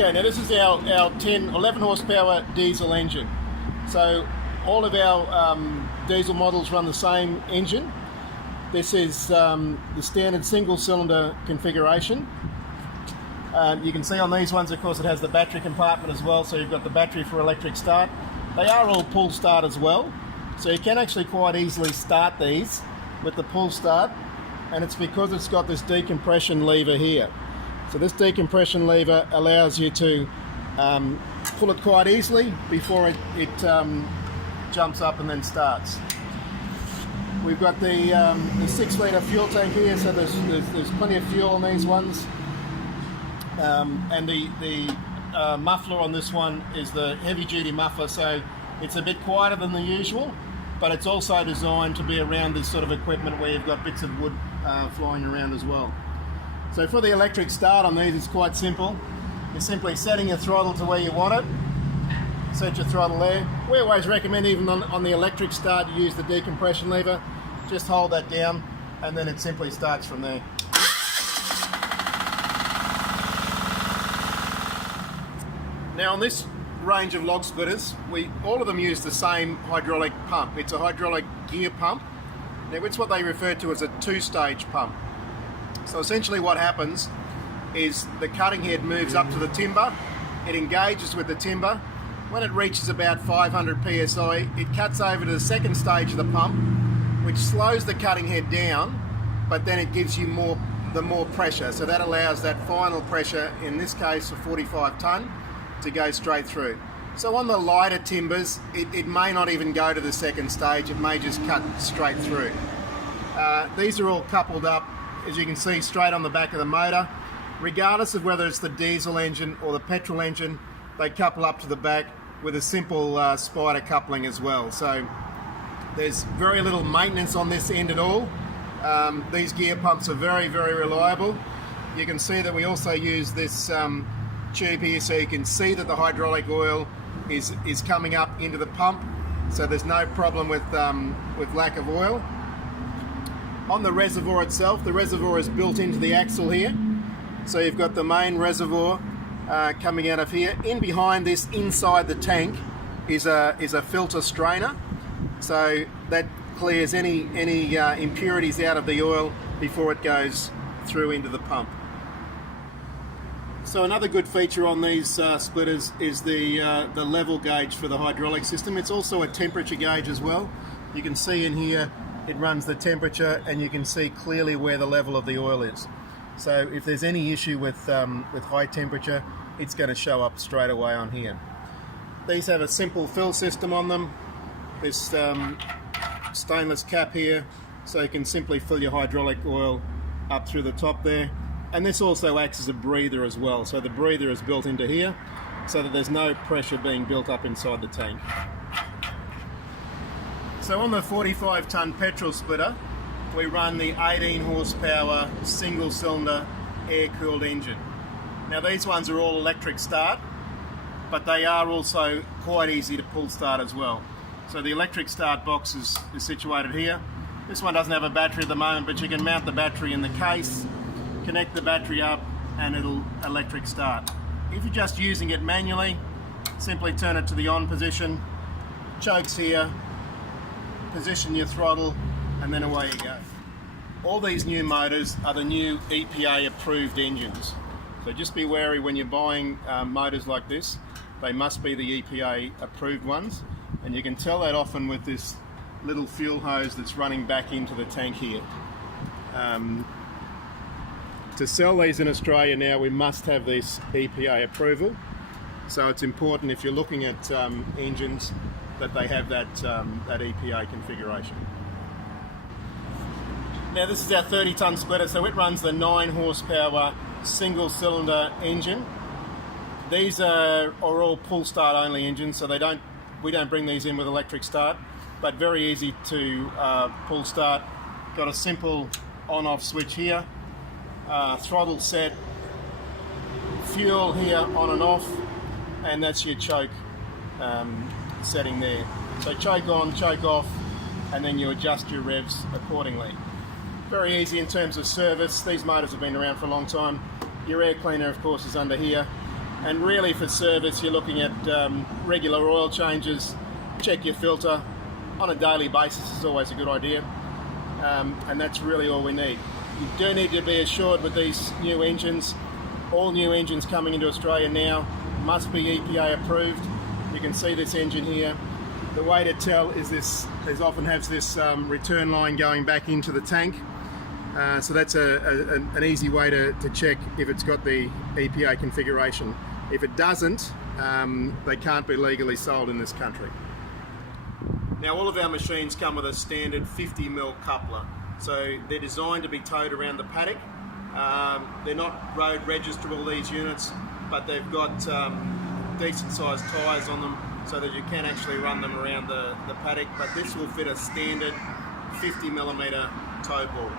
Okay, now this is our 11 horsepower diesel engine. So all of our diesel models run the same engine. This is the standard single cylinder configuration. You can see on these ones, of course, it has the battery compartment as well, so you've got the battery for electric start. They are all pull start as well, so you can actually quite easily start these with the pull start, and it's because it's got this decompression lever here. So this decompression lever allows you to pull it quite easily before it jumps up and then starts. We've got the 6 litre fuel tank here, so there's plenty of fuel on these ones. And the muffler on this one is the heavy duty muffler, so it's a bit quieter than the usual, but it's also designed to be around this sort of equipment where you've got bits of wood flying around as well. So for the electric start on these, it's quite simple. You're simply setting your throttle to where you want it. Set your throttle there. We always recommend, even on the electric start, you use the decompression lever. Just hold that down and then it simply starts from there. Now on this range of log splitters, all of them use the same hydraulic pump. It's a hydraulic gear pump. Now it's what they refer to as a 2-stage pump. So essentially what happens is the cutting head moves up to the timber, it engages with the timber. When it reaches about 500 psi, it cuts over to the second stage of the pump, which slows the cutting head down, but then it gives you more pressure. So that allows that final pressure, in this case a 45 tonne, to go straight through. So on the lighter timbers, it may not even go to the second stage, it may just cut straight through. These are all coupled up, as you can see, straight on the back of the motor. Regardless of whether it's the diesel engine or the petrol engine, they couple up to the back with a simple spider coupling as well. So there's very little maintenance on this end at all. These gear pumps are very, very reliable. You can see that we also use this tube here, so you can see that the hydraulic oil is coming up into the pump, so there's no problem with lack of oil. On the reservoir itself, the reservoir is built into the axle here, so you've got the main reservoir coming out of here. In behind this, inside the tank, is a filter strainer, so that clears any impurities out of the oil before it goes through into the pump. So another good feature on these splitters is the level gauge for the hydraulic system. It's also a temperature gauge as well. You can see in here it runs the temperature, and you can see clearly where the level of the oil is. So if there's any issue with high temperature, it's going to show up straight away on here. These have a simple fill system on them. This stainless cap here, so you can simply fill your hydraulic oil up through the top there. And this also acts as a breather as well, so the breather is built into here so that there's no pressure being built up inside the tank. So on the 45 tonne petrol splitter, we run the 18 horsepower single cylinder air-cooled engine. Now these ones are all electric start, but they are also quite easy to pull start as well. So the electric start box is situated here. This one doesn't have a battery at the moment, but you can mount the battery in the case, connect the battery up, and it'll electric start. If you're just using it manually, simply turn it to the on position, chokes here, position your throttle, and then away you go. All these new motors are the new EPA approved engines. So just be wary when you're buying motors like this. They must be the EPA approved ones, and you can tell that often with this little fuel hose that's running back into the tank here. To sell these in Australia now, we must have this EPA approval. So it's important, if you're looking at engines, that they have that EPA configuration. Now this is our 30 tonne splitter, so it runs the 9 horsepower single cylinder engine. These are all pull start only engines, so we don't bring these in with electric start, but very easy to pull start. Got a simple on off switch here, throttle set, fuel here on and off, and that's your choke setting there. So choke on, choke off, and then you adjust your revs accordingly. Very easy in terms of service. These motors have been around for a long time. Your air cleaner, of course, is under here. And really for service, you're looking at regular oil changes, check your filter on a daily basis is always a good idea. And that's really all we need. You do need to be assured with these new engines, all new engines coming into Australia now must be EPA approved. You can see this engine here. The way to tell is this often has this return line going back into the tank. So that's an easy way to check if it's got the EPA configuration. If it doesn't, they can't be legally sold in this country. Now all of our machines come with a standard 50mm coupler. So they're designed to be towed around the paddock. They're not road registrable, these units, but they've got decent sized tyres on them so that you can actually run them around the paddock. But this will fit a standard 50mm tow ball.